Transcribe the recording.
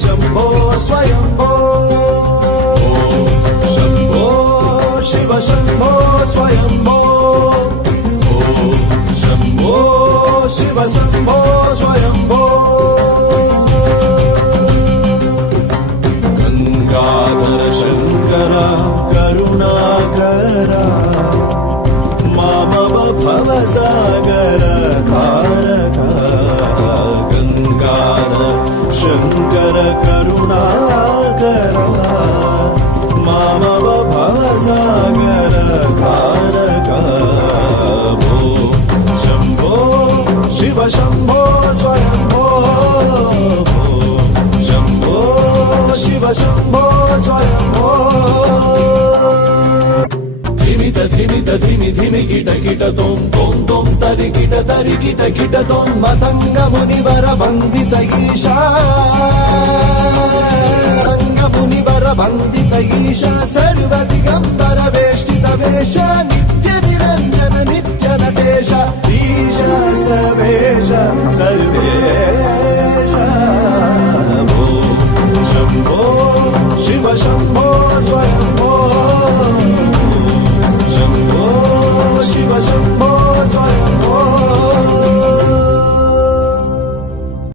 शम्भो स्वयम्भो शम्भो शिव शम्भो स्वयम्भो शम्भो शिव शम्भो स्वयम्भो गंगाधर शंकर करुणाकर मामव भवसागर तारक गंगाधर शंकर करुणाकर मामव भवसागर तारक भो शंभो शिव शंभो स्वयंभो भो शंभो शिव शंभो स्वयंभो धिमित धिमि धिमि किट किट तोम तोम तोम तरि किट किट तोम मतंग मुनिवर वंदित ईशा मतंग मुनिवर वंदित ईशा सर्व दिगंबर वेष्टित वेश नित्य निरंजन नित्य नटेश ईशा सवेश सर्वेश भो शंभो शिव शंभो